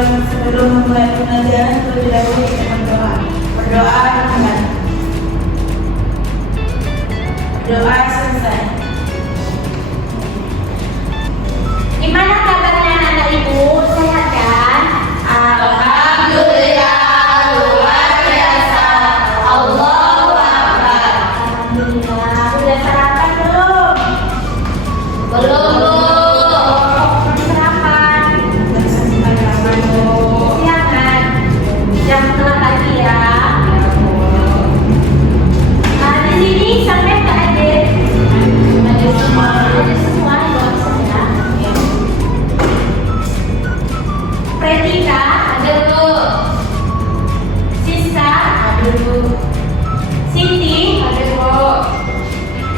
sebelum memulai pengajaran terlebih dahulu kita berdoa. Berdoa dengan doa selesai. Gimana kabarnya anak ibu? Sehat kan? Alhamdulillah, luar biasa. Allahu Akbar. Alhamdulillah. Sudah sarapan belum? Belum, Bu. Sarapan. Siangan. Jam telat lagi ya. Nah, di sini sampai ke adik. Ada semua. Ada semua buat saya. Pretika, Ada, Bu. Siska, Ada, Bu. Siti, Ada, Bu.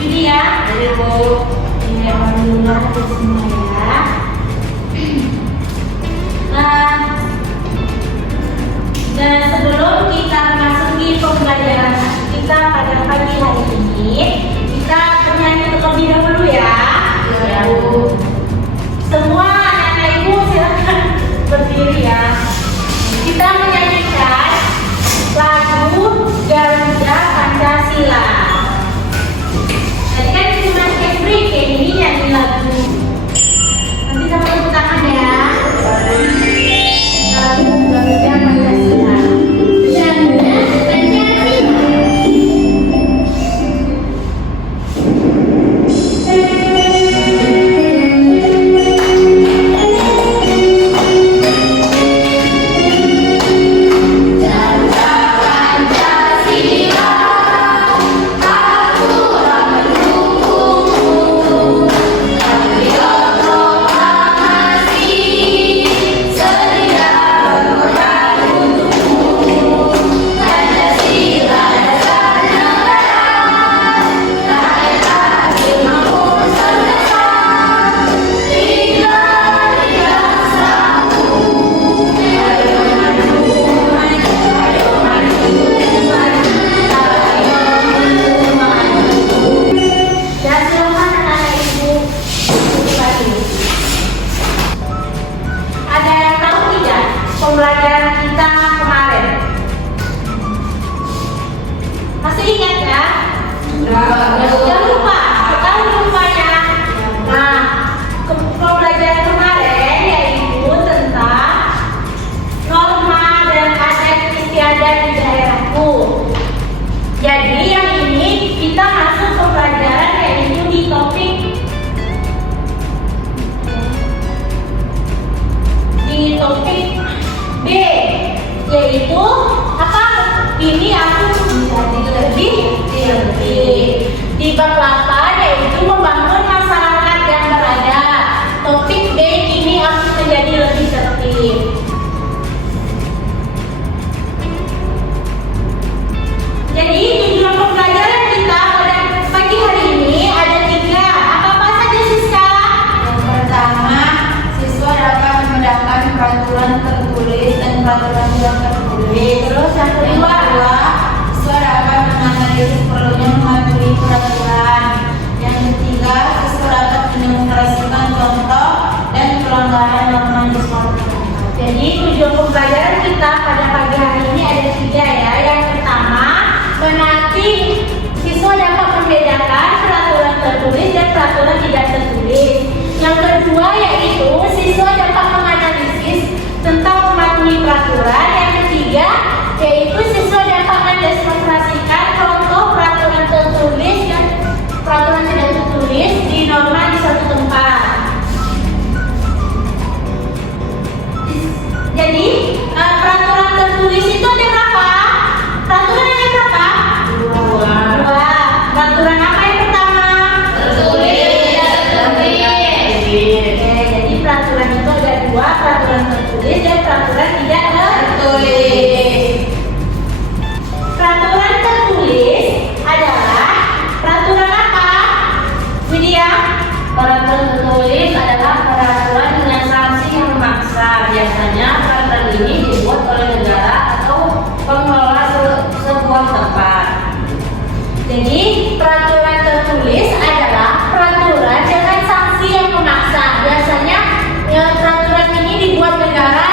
Widya, Ada, Bu. ini alhamdulillah ada semua ya. Dan sebelum kita memasuki pembelajaran kita pada pagi hari ini, kita bernyanyi terlebih dahulu ya. Ya, Bu. Semua anak ibu silakan berdiri ya. Kita menyanyikan lagu Garuda Pancasila. Tadi kan cuma Kepri kayak ini nyanyi lagu. Nanti sama tepuk tangan ya. Lagu Garuda Pancasila. Garuda Pancasila. Dan silakan anak-anak ibu berdiri. Ada yang tahu tidak pembelajaran kita kemarin? Masih ingat ya? Jangan lupa, jangan lupa ya. Nah, pembelajaran kemarin yaitu tentang norma dan adat istiadat di daerahku. Jadi yang ini kita masuk ke pelajaran yaitu di topik B, yaitu apa? Ini aku menjadi lebih di bab 8 yaitu membangun masyarakat yang beradab. Topik B ini aku menjadi lebih tertib. Jadi tujuan pembelajaran kita pada pagi hari ini ada 3. Apa saja Siska? Yang pertama, siswa dapat membedakan peraturan tertulis dan peraturan tidak tertulis. Terus yang kedua, siswa dapat menganalisis perlunya mematuhi peraturan. Yang ketiga, siswa dapat mendemonstrasikan contoh dan pelanggaran norma di sekolah. jadi tujuan pembelajaran kita pada pagi hari ini ada 3 ya. Yang pertama, melatih siswa dapat membedakan peraturan tertulis dan peraturan tidak tertulis. Yang kedua yaitu siswa dapat menganalisis tentang mematuhi peraturan. Yang ketiga yaitu siswa dapat mendemonstrasikan contoh peraturan tertulis dan peraturan tidak tertulis di norma di suatu tempat. Jadi peraturan tertulis itu ada berapa? Peraturan ada berapa? 2. Peraturan apa yang pertama? Tertulis. Oke, jadi peraturan itu ada 2, peraturan tertulis dan peraturan tidak tertulis. Peraturan tertulis adalah peraturan apa? Widya? Peraturan tertulis adalah peraturan dengan sanksi yang memaksa. Biasanya peraturan ini dibuat oleh negara atau pengelola sebuah tempat. Jadi peraturan tertulis adalah peraturan dengan sanksi yang memaksa. Biasanya peraturan ini dibuat negara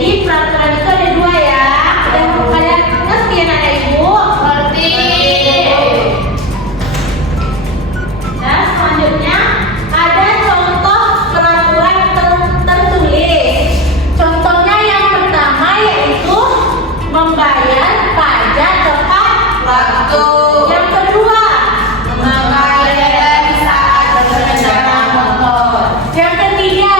Jadi peraturan itu ada dua ya. Dan kalian ngerti ya anak ibu? Ngerti. Nah selanjutnya ada contoh peraturan tertulis. Contohnya yang pertama yaitu membayar pajak tepat Waktu. Yang kedua Membayar saat berkendara motor. yang ketiga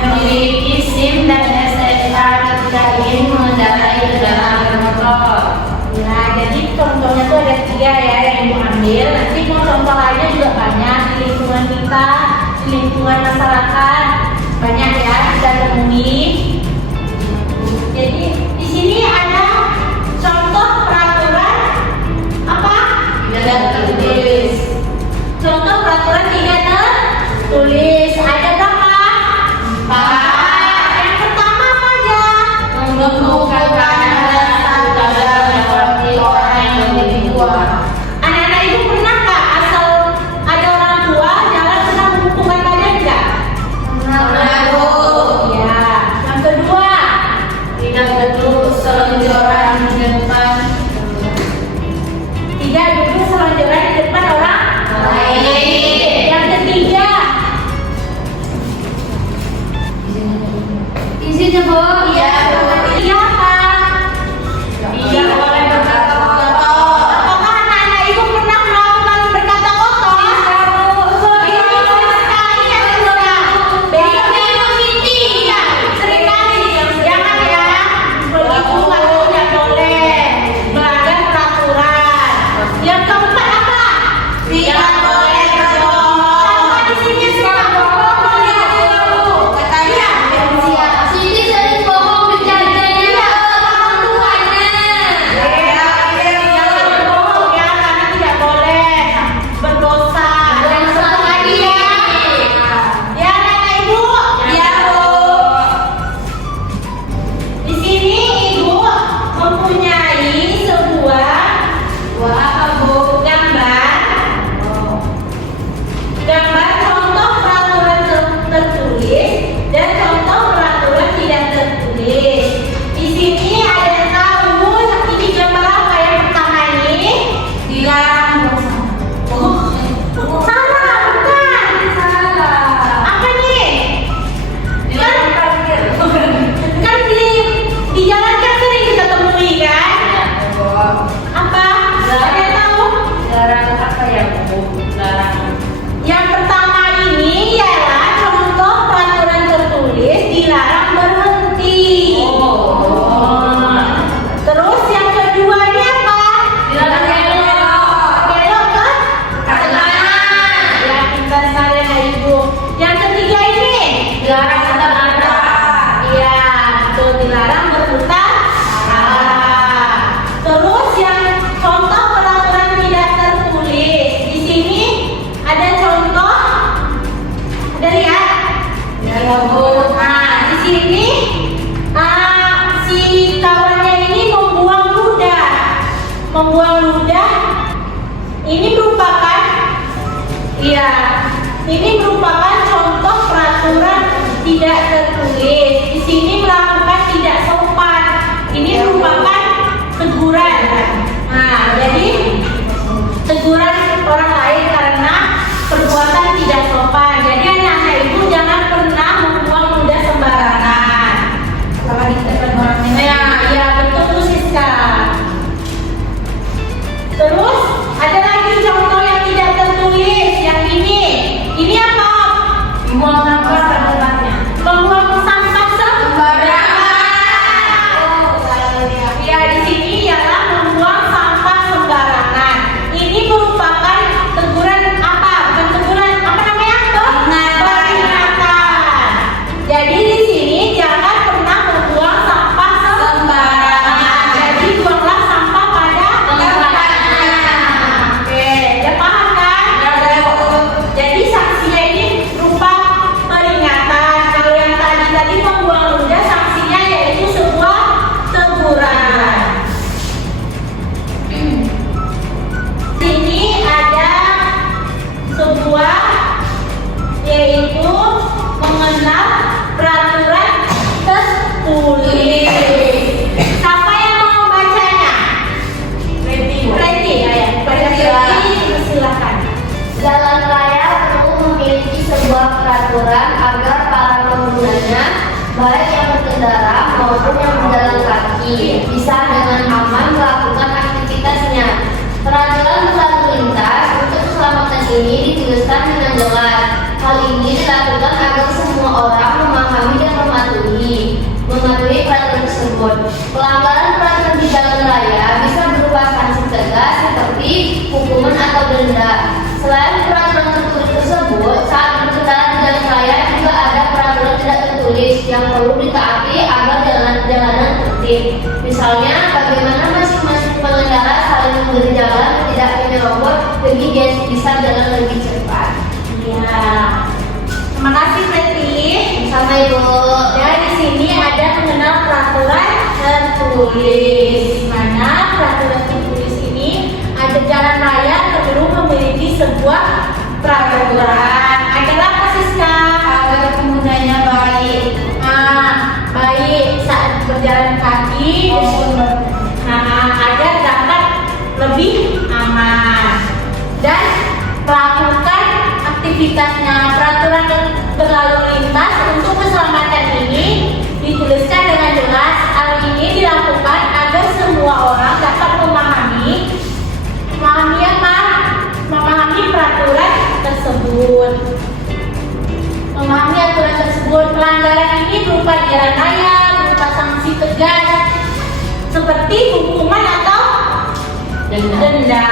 Memiliki SIM dan STNK ketika ingin mengendarai kendaraan bermotor. Nah, jadi contohnya tuh ada tiga ya yang ibu ambil. Nanti mau contoh lainnya juga banyak di lingkungan kita, di lingkungan masyarakat banyak ya kita temui. Jadi di sini ada contoh peraturan apa? Tidak tertulis. Contoh peraturan tidak tertulis. Ada berapa? 4. Yang pertama apa aja? Membuka alasan dalam melewati orang yang lebih tua. Anak-anak ibu pernah nggak asal ada orang tua jalan pernah membukukan badan nggak? Pernah, Bu. Ya. Yang kedua, Tidak duduk Selonjoran di depan tidak duduk selonjoran di depan orang lain. Yang ketiga, Isinya Bu. Iya, Bu. siapa? Tidak boleh berkata Kotor. Apakah anak-anak ibu pernah melakukan berkata kotor? Ini sekali ya saudara. Iya, seringkali. Jangan ya. Begitu kalau tidak boleh melanggar peraturan. Yang keempat apa? Tidak boleh berbohong. Sama di sini suka bohong ya. Katanya manusia. Sini sering bohong bercandanya orang tuanya. Jangan berbohong ya, karena tidak boleh berdosa. Dan satu lagi ya. Ya anak ibu. Iya, Bu. Di sini ibu mempunyai sebuah Apa, Bu? gambar contoh peraturan tertulis dan contoh peraturan tidak tertulis. Di sini ada yang tahu ini gambar apa yang pertama ini? Dilarang Salah, bukan? Salah. Apa nih? Dilarang parkir. Kan di jalan kan sering kita temui kan? Apa? Ada yang tahu? Dilarang apa ya Bu? Dilarang. Yang pertama ini ialah contoh peraturan tertulis dilarang berhenti. Terus yang kedua ini apa? Dilarang belok. Belok ke kanan. Ya pintar sekali anak ibu. Yang ketiga ini Dilarang antar arah. iya betul dilarang berputar arah. Terus yang contoh peraturan tidak tertulis di sini ada contoh, ada lihat? Ya, Bu. Nah di sini si kawannya ini membuang ludah. Ini merupakan ini merupakan contoh peraturan tidak tertulis. Di sini melakukan tidak sopan. Ini merupakan teguran. Nah, jadi teguran orang lain karena perbuatan tidak sopan. Jadi anak-anak ibu jangan pernah membuang ludah sembarangan. Sama di depan orang lain. Iya betul Bu Siska. Terus ada lagi contoh yang tidak tertulis yang ini. Ini apa? kaki, bisa dengan aman melakukan aktivitasnya. Peraturan berlalu lintas untuk keselamatan ini dituliskan dengan jelas. Hal ini dilakukan agar semua orang memahami dan mematuhi peraturan tersebut. Pelanggaran peraturan di jalan raya bisa berupa sanksi tegas seperti hukuman atau denda. Selain peraturan tertulis tersebut, saat berkendara di jalan raya juga ada peraturan tidak tertulis yang perlu ditaati agar jalanan tertib. Misalnya, bagaimana masing-masing pengendara saling memberi jalan tidak menyerobot demi dia bisa jalan lebih cepat. Ya. Terima kasih Preti. Sama Ibu. Dan di sini ada mengenal peraturan tertulis. Mana peraturan tertulis ini ada jalan raya perlu memiliki sebuah peraturan. Adalah apa Siska? Agar penggunanya baik. Baik saat berjalan kaki agar dapat lebih aman dan melakukan aktivitasnya. Peraturan berlalu lintas untuk keselamatan ini dituliskan dengan jelas. Hal ini dilakukan agar semua orang dapat memahami peraturan tersebut. Memahami aturan tersebut. Pelanggaran ini berupa di jalan raya, berupa sanksi tegas seperti hukuman atau denda.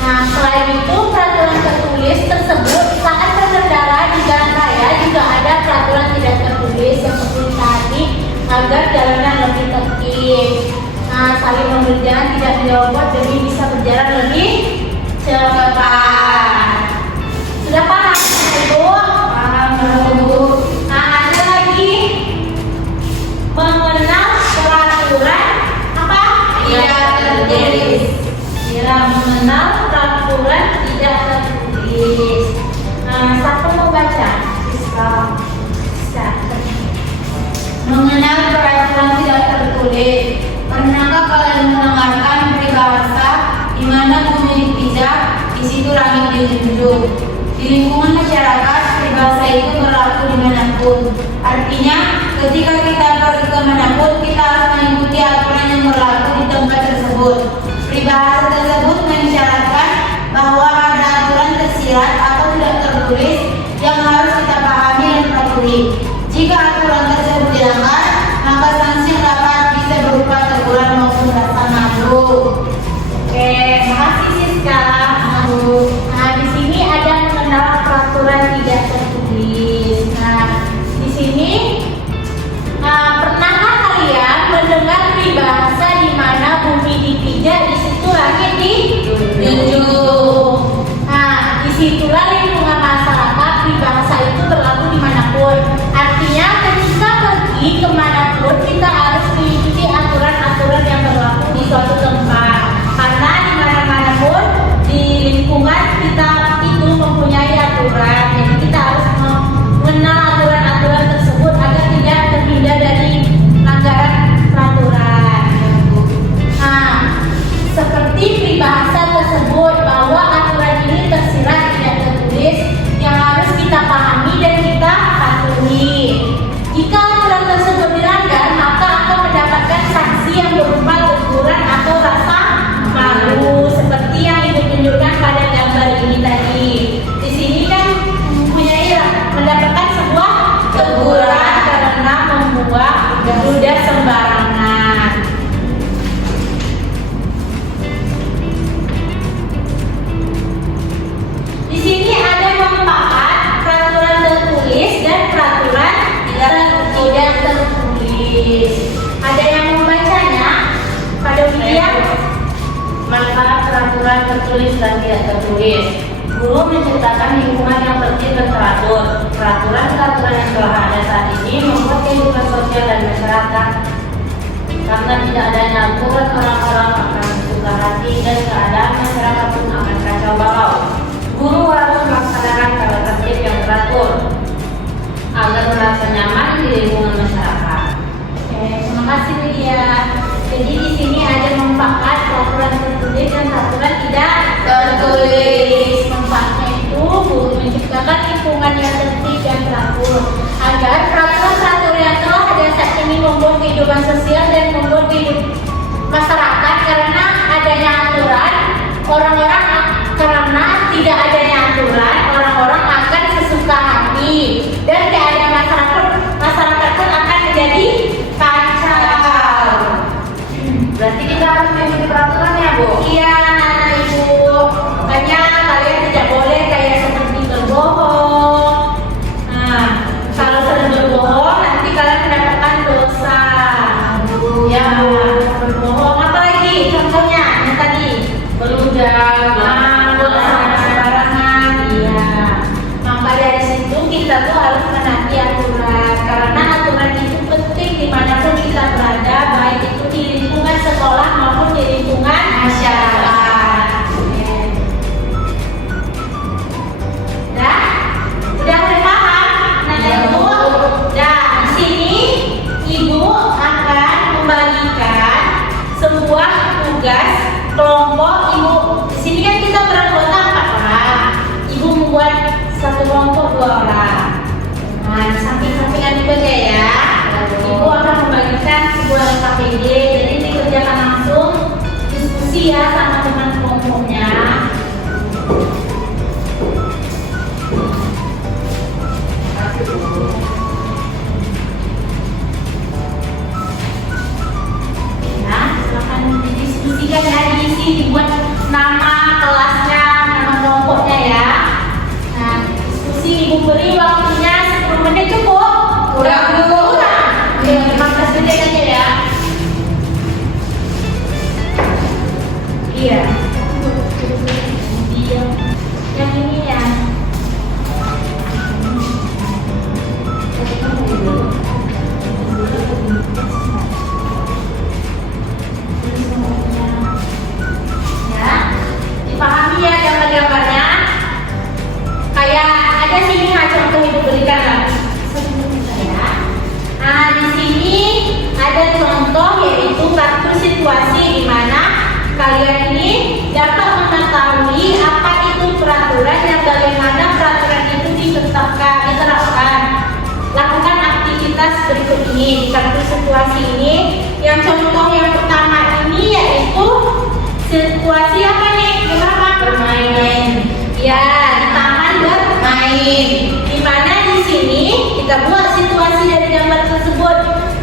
Nah, selain itu peraturan tertulis tersebut saat berkendara di jalan raya juga ada peraturan tidak tertulis yang perlu ditaati agar jalanan lebih tertib. Nah, saling memberi jalan tidak menyerobot demi bisa berjalan lebih cepat. Sudah paham, Ibu? Paham, Bu. Nah, ada lagi mengenal peraturan apa? Tidak tertulis. Ya, mengenal peraturan tidak tertulis. Nah, siapa mau baca? Siska. Mengenal peraturan tidak tertulis. Pernahkah kalian mendengarkan peribahasa di mana bumi dipijak, di situ langit dijunjung? Di lingkungan masyarakat, peribahasa itu berlaku dimanapun. Artinya, ketika kita pergi kemanapun, kita harus mengikuti aturan yang berlaku di tempat tersebut. Peribahasa tersebut mengisyaratkan bahwa ada aturan tersirat atau tidak tertulis yang harus kita pahami dan patuhi. Jika aturan tersebut dilanggar, maka sanksi yang dapat bisa berupa teguran maupun rasa malu. Oke, makasih Siska. Nah, di sini ada mengenal peraturan tidak tertulis. Nah, di sini pernahkah kalian mendengar peribahasa di mana bumi dipijak, di situ langit dijunjung? Nah, disitulah lingkungan masyarakat. Peribahasa itu berlaku dimanapun. Artinya, ketika pergi kemanapun kita harus mengikuti aturan-aturan yang berlaku di suatu tempat. Karena di mana-mana pun di lingkungan kita itu mempunyai aturan. Jadi kita harus mengenal aturan-aturan tersebut agar tidak terhindar dari pelanggaran peraturan. Nah, seperti peribahasa tersebut bahwa aturan ini tersirat tidak tertulis yang harus kita pahami dan kita patuhi. Jika aturan tersebut dilanggar, maka akan mendapatkan sanksi yang berupa teguran atau rasa malu, seperti yang Ibu tunjukkan pada gambar ini tadi. Di sini kan mendapatkan sebuah teguran karena membuang ludah sembarangan. Di sini ada manfaat peraturan tertulis dan peraturan tidak tertulis. Ada yang membacanya? Pada William. Manfaat peraturan tertulis dan tidak tertulis. Guru menciptakan lingkungan yang tertib dan teratur. Peraturan-peraturan yang telah ada saat ini membuat kehidupan sosial dan masyarakat. Karena tidak adanya aturan, orang-orang akan bersuka hati dan keadaan masyarakat pun akan kacau balau. Guru harus melaksanakan tata tertib yang teratur agar merasa nyaman di lingkungan masyarakat. Oke, terima kasih Lydia. Jadi di sini ada manfaat peraturan tertulis dan peraturan tidak tertulis. Manfaatnya itu guru menciptakan lingkungan yang tertib dan teratur agar peraturan-peraturan yang telah ada saat ini membuat kehidupan sosial dan membuat orang-orang karena tidak adanya aturan, orang-orang akan sesuka hati dan keadaan masyarakat pun akan menjadi kacau. Berarti kita harus mengikuti peraturan ya, Bu? Iya, Ibu. Makanya kalian tidak boleh kayak seperti berbohong. Nah, kalau sering berbohong nanti kalian mendapatkan dosa. Ya, Bu. Berbohong apa lagi? Contohnya yang tadi Meludah, sembarangan. Iya. Maka dari situ kita tuh harus menaati aturan karena aturan itu penting dimanapun kita berada, baik itu di lingkungan sekolah maupun di lingkungan masyarakat. Udah mulai paham? Nah, Ibu. Nah, di sini Ibu akan membagikan sebuah tugas kelompok. Ibu di sini kan kita beranggota 4 orang. Ibu membuat satu kelompok 2 orang. Nah, di samping-sampingan juga ya. Ibu akan membagikan sebuah KPD. Jadi dikerjakan langsung diskusi ya sama teman kelompoknya. Nah, silakan didiskusikan ya, diisi, dibuat nama kelasnya, nama kelompoknya ya. Nah, diskusi Ibu beri waktunya 10 menit cukup? Kurang, Bu. Kurang. 15 menit aja ya. Iya. Yang ini ya. Ya, dipahami ya gambar-gambarnya. Kayak ada sini contoh Ibu berikan lah. Ya. Nah, di sini ada contoh yaitu kartu situasi di mana kalian ini dapat mengetahui apa itu peraturan dan bagaimana peraturan itu diterapkan. Lakukan aktivitas berikut ini di kartu situasi ini. Yang contoh yang pertama ini yaitu situasi apa nih? Kenapa? Bermain. Ya, di taman bermain. Di mana di sini kita buat situasi dari gambar tersebut.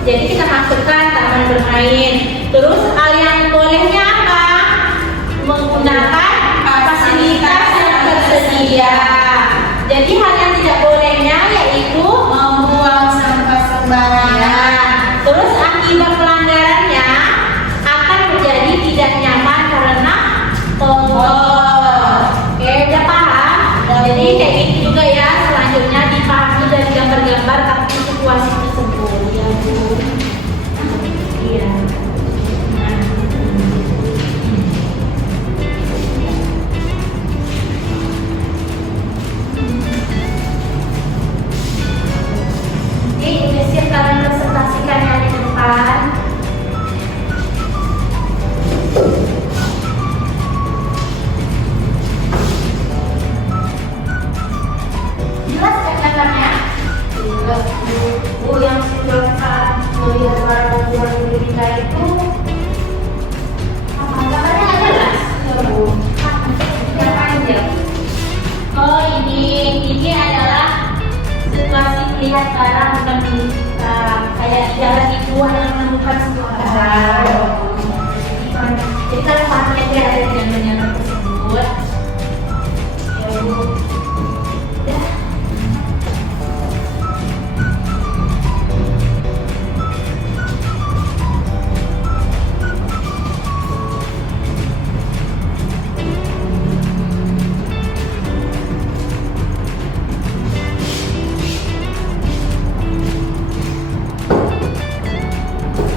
Jadi kita masukkan taman bermain. Terus hal yang bolehnya apa? Menggunakan fasilitas yang tersedia. Jadi hal yang tidak bolehnya yaitu Membuang sampah sembarangan. terus akibat pelanggarannya akan menjadi tidak nyaman karena kotor. Oke, udah paham? Jadi kayak gitu juga ya. Selanjutnya dipahami dari gambar-gambar kartu situasi tersebut. Ya, Bu. Iya. Nah. Oke, udah siap kalian presentasikan yang di depan. Jelas kan gambarnya? Jelas, Bu. Bu, yang silakan melihat barang-barang yang kita itu Apa gambarnya nggak jelas? ya, Bu. Yang panjang. Oh, ini adalah situasi melihat barang bukan kayak di jalan itu hanya menemukan sebuah barang. Jadi kalau pakai dia ada di gambar tersebut. Ya, Bu. Ya.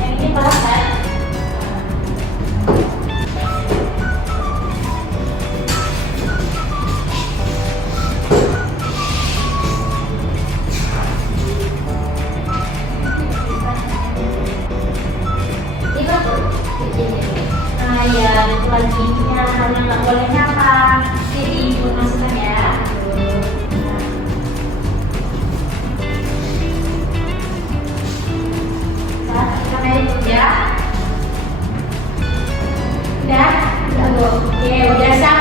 Yang ini paham kan? Ini kan, Bu. Nah ya, selanjutnya hal yang nggak bolehnya apa? Jadi Ibu masukkan ya. Nah, kita itu ya. Udah? Ya, Bu. Oke, udah siap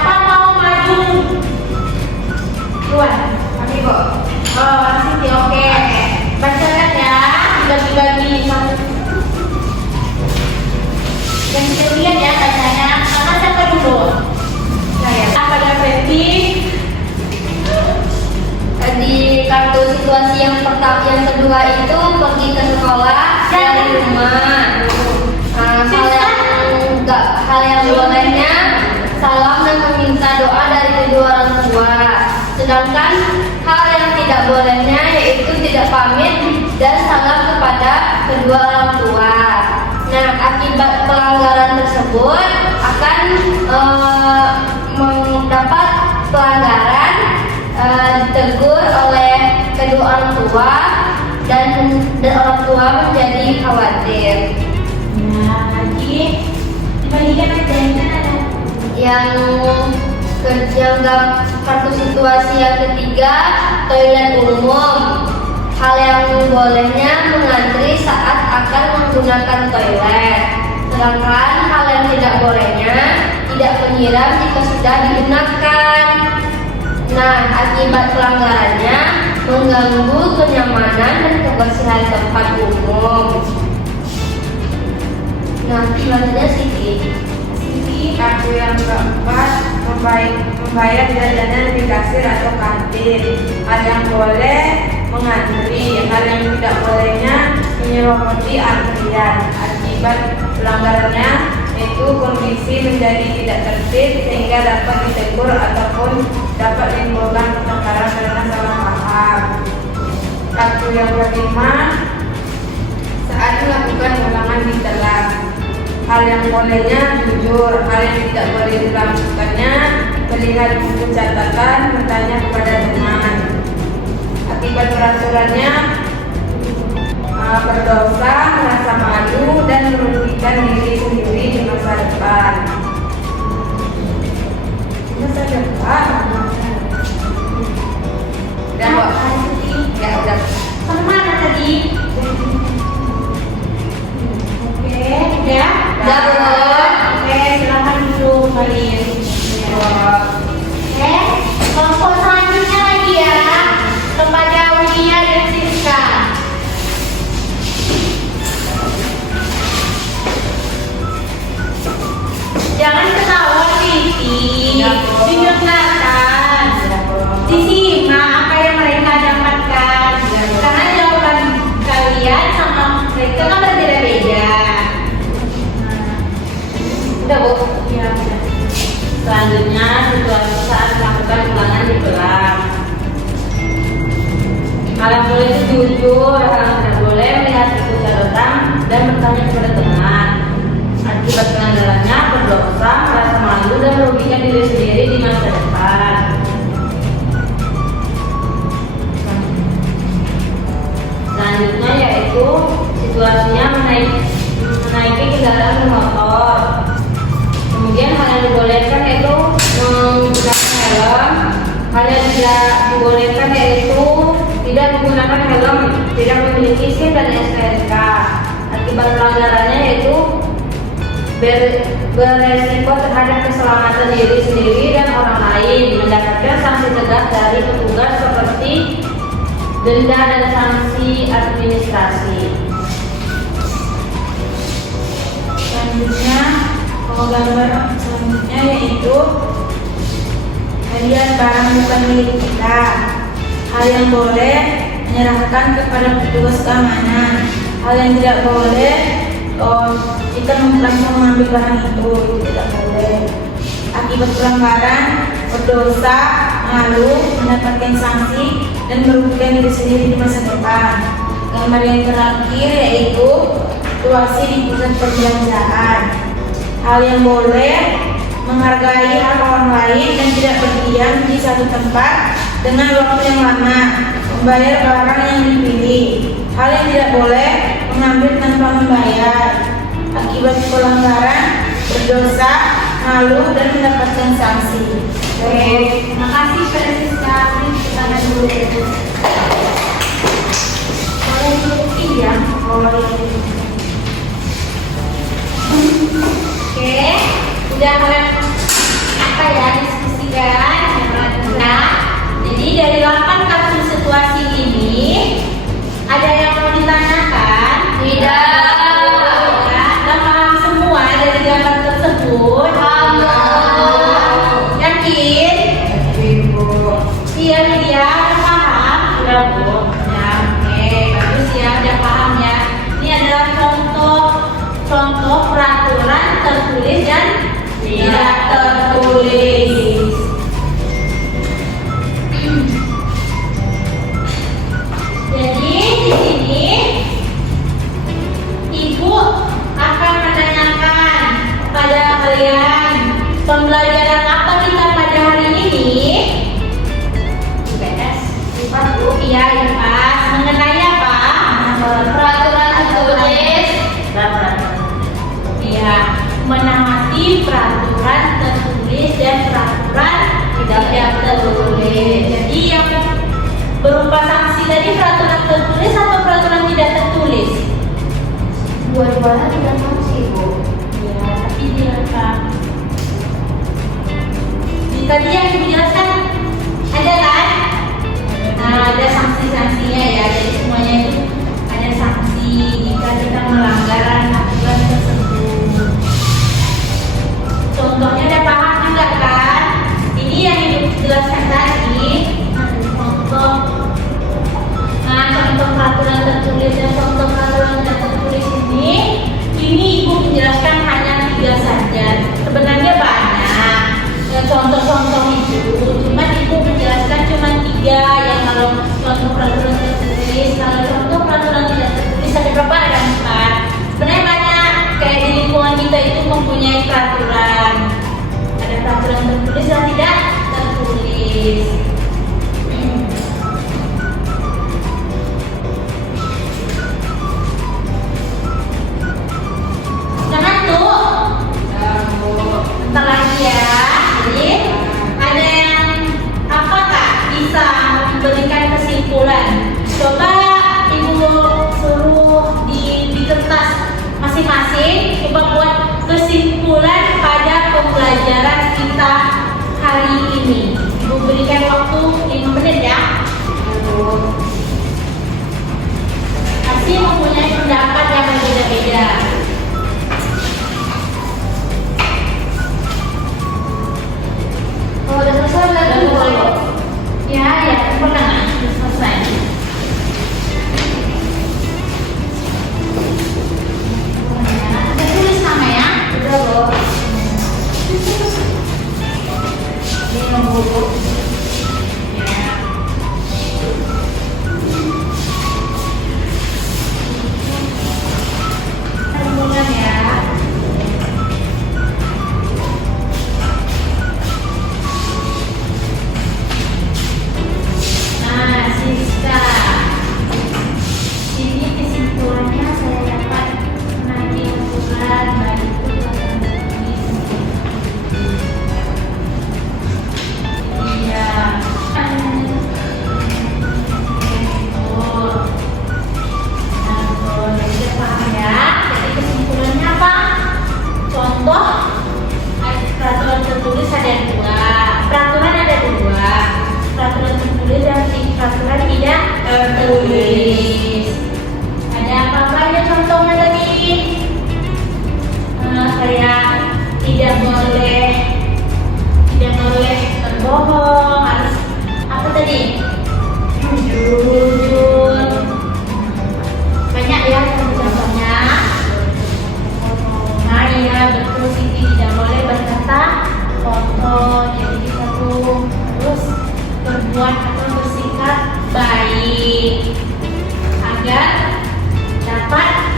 yang kedua itu pergi ke sekolah dari rumah. Hal yang bolehnya salam dan meminta doa dari kedua orang tua. Sedangkan hal yang tidak bolehnya yaitu tidak pamit dan salam kepada kedua orang tua. Nah, akibat pelanggaran tersebut akan mendapat pelanggaran ditegur oleh kedua orang tua dan orang tua menjadi khawatir. Nah, lagi dibagikan aja Yang kartu situasi yang ketiga, toilet umum. Hal yang bolehnya mengantri saat akan menggunakan toilet. Sedangkan hal yang tidak bolehnya tidak menyiram jika sudah digunakan. Nah, akibat pelanggarannya mengganggu kenyamanan dan kebersihan tempat umum. Nah, selanjutnya Siti. Kartu yang keempat, membayar jajanan di kasir atau kantin. Hal yang boleh mengantri, hal yang tidak bolehnya menyeromoti antrian. Akibat pelanggarannya itu kondisi menjadi tidak tertib sehingga dapat ditegur ataupun dapat menimbulkan pertengkaran karena salah paham. Kartu yang kelima, saat melakukan ulangan ditelan. Hal yang bolehnya jujur, hal yang tidak boleh dilakukannya melihat buku catatan, bertanya kepada teman. Akibat peraturannya berdosa, merasa malu dan merugikan diri sendiri di masa depan. Masa depan? Udah. Sama mana tadi? Oke, udah. Oke, silakan duduk kalian. Oke, kelompok selanjutnya lagi ya, kepada Unia dan Siska. Jangan ketawa, Titi. Didengarkan. Disimak apa yang mereka dapatkan. Karena jawaban kalian sama mereka kan berbeda-beda. Udah, Bu? Ya, udah. Selanjutnya, situasi saat melakukan ulangan di kelas. Hal yang boleh itu jujur, hal yang tidak boleh melihat buku catatan dan bertanya kepada teman. Akibat pelanggarannya berdosa, merasa malu dan merugikan diri sendiri di masa depan. Selanjutnya yaitu situasinya menaiki kendaraan bermotor. Kemudian hal yang dibolehkan yaitu menggunakan helm. Hal yang tidak dibolehkan yaitu tidak menggunakan helm, tidak memiliki SIM dan STNK. Akibat pelanggarannya yaitu beresiko terhadap keselamatan diri sendiri dan orang lain, mendapatkan sanksi tegas dari petugas seperti denda dan sanksi administrasi. Selanjutnya, gambar selanjutnya yaitu hadiah barang bukan milik kita. Hal yang boleh menyerahkan kepada petugas keamanan. Hal yang tidak boleh kita langsung mengambil barang itu tidak boleh. Akibat pelanggaran berdosa, malu, mendapatkan sanksi dan merugikan diri sendiri di masa depan. Gambar yang terakhir yaitu situasi di pusat perbelanjaan. Hal yang boleh menghargai hak orang lain dan tidak berdiam di satu tempat dengan waktu yang lama, membayar barang yang dipilih. Hal yang tidak boleh mengambil tanpa membayar. Akibat pelanggaran berdosa, malu dan mendapatkan sanksi. Oke, terima kasih pada Siska. Kita akan dulu. Boleh duduk ya? Oke, udah kalian apa ya diskusikan? Nah, jadi dari 8 kasus situasi ini ada yang mau ditanyakan? Tidak. Dan paham semua dari gambar tersebut? Yakin? Iya, Lydia, paham? Sudah, Bu. Ya, tertulis dan tidak tertulis. Jadi di sini Ibu akan menanyakan pada kalian pembelajaran apa kita pada hari ini? IPS. Iya, IPAS. Mengenai apa? Peraturan tertulis. Iya, menaati peraturan tertulis dan peraturan tidak tertulis. Jadi yang berupa sanksi tadi peraturan tertulis atau peraturan tidak tertulis? Dua-duanya tidak sanksi, Bu. Ya, tapi dia apa? Tadi yang Ibu jelaskan ada kan? Nah, ada sanksi-sanksinya ya. Jadi semuanya itu ada sanksi jika kita melanggar aturan tersebut. Contohnya ada paham juga kan? Ini yang Ibu jelaskan tadi. Contoh peraturan tertulis dan contoh peraturan tidak tertulis ini Ibu menjelaskan hanya 3 saja. Sebenarnya banyak contoh-contoh itu, cuma Ibu menjelaskan cuma 3. Yang kalau contoh peraturan tertulis, kalau contoh peraturan tidak tertulis ada berapa? Ada 4. Sebenarnya banyak. Kayak di lingkungan kita itu mempunyai peraturan. Ada peraturan tertulis dan tidak tertulis. Bentar lagi ya. Jadi ada yang apa Kak bisa memberikan kesimpulan? Coba Ibu suruh di kertas masing-masing coba buat kesimpulan pada pembelajaran kita hari ini. Ibu berikan waktu 5 menit ya. Pasti mempunyai pendapat yang berbeda-beda. Kalau udah selesai lagi, Bu. Ya, pernah sudah selesai. Ada tulis nama ya? Udah, Bu. Ini nomor. Sambungan ya. Nah, Siska. Ini kesimpulannya saya dapat nanti ukuran baik itu akan iya. Jadi paham ya. Jadi kesimpulannya apa? Contoh peraturan tertulis ada 2. Peraturan ada 2. Peraturan tertulis dan peraturan tidak tertulis. Ada apa aja contohnya tadi? Kayak tidak boleh berbohong, harus apa tadi? Jujur. Banyak ya contohnya. Nah iya betul Siti, tidak boleh berkata kotor. Jadi kita tuh harus berbuat atau bersikap baik agar dapat